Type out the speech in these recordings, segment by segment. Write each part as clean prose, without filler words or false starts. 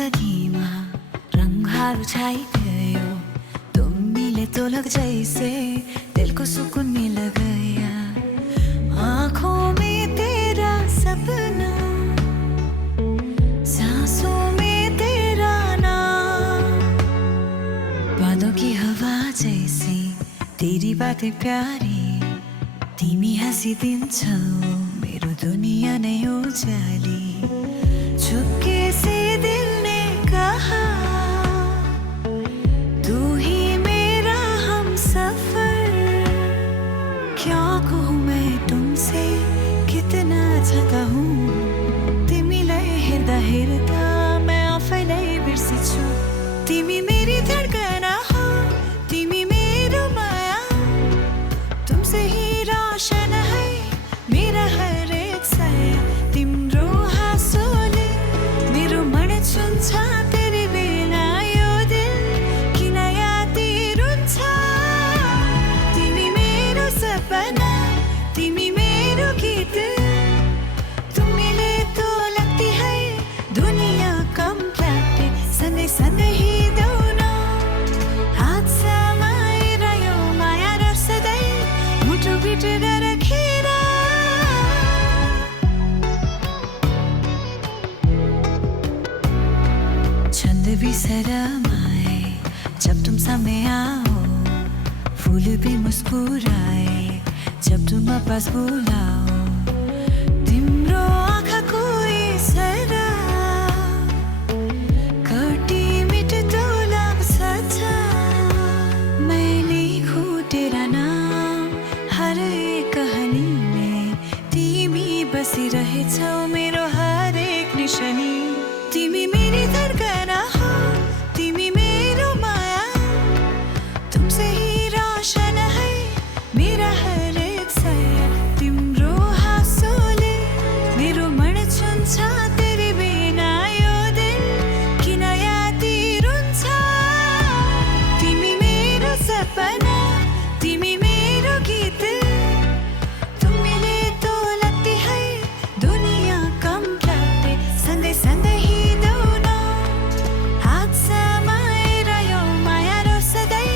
जिन्दगीमा रङहरू छाइगयो तुमले तोलक जैसे दिल को सुकून मिल गया आँखों में तेरा सपना सांसों में तेरा नाम बादों की हवा जैसी तेरी बातें प्यारी तिमी हाँसिदिन्छौ मेरो दुनिया नै उज्याली चुपके से दिल ने कहा तू ही मेरा हमसफर क्या कहूँ मैं तुमसे कितना चाहता हूँ तिमीलाई हेर्दा हेर्दा मैं आफैलाई बिर्सिछु तिमी मेरी धडकना हो तिमी मेरो माया तुमसे ही रोशन है मेरा हर एक सया तिम्रो हाँसोले मेरो मन छुन्छ तेरी बिना यो दिल किन यादी रुन्छ तिमी मेरो सपना तिमी मेरो गीत तिमीले तो लगती है दुनिया कम्प्लिट सँगै सँगै हिँडौँ हात समाइरह्यो माया र सधैँ मुटु भित्र राखेर छंद भी शर्माए जब तुम सामने आओ फूल भी मुस्कुराए जब तुम वापस बुलाओ तिम्रो आँखाको इशारा कटी मिट्दो लाग्छ मैले तेरा नाम हर एक कहानी में तिमी बसिरहेछौ मेरो हर एक निशानी तिमी मेरी धडकना हो तिमी मेरो माया तुमसे ही रोशन है मेरा हर एक सया तिम्रो हाँसोले मेरो मन छुन्छ तेरी बिना यो दिल किन यादी रुन्छ तिमी मेरो सपना तिमी मेरो गीत तिमीले तो लगती है दुनिया कम्प्लिट सँगै सँगै हिँडौँ हात समाइरह्यो माया र सधैँ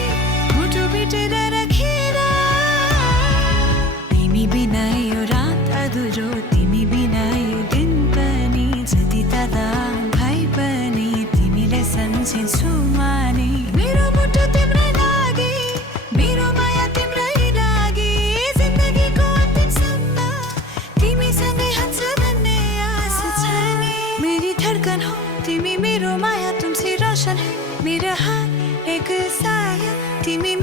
मुटु भित्र राखेर तिमी बिना यो रात अधुरो तिमी बिना यो दिन पनि जति दादा भाइ पनि तिमीलाई सम्झिन्छु माने मेरो मुटु तिम्रै लागि मेरो माया तिम्रै लागि जिन्दगीको अन्तिमसम्म तिमीसँगै हान्छ भन्ने आशा छ नि मेरी धडकन हो तिमी मेरो माया तुमसे रोशन है मेरा हर एक साया तिमी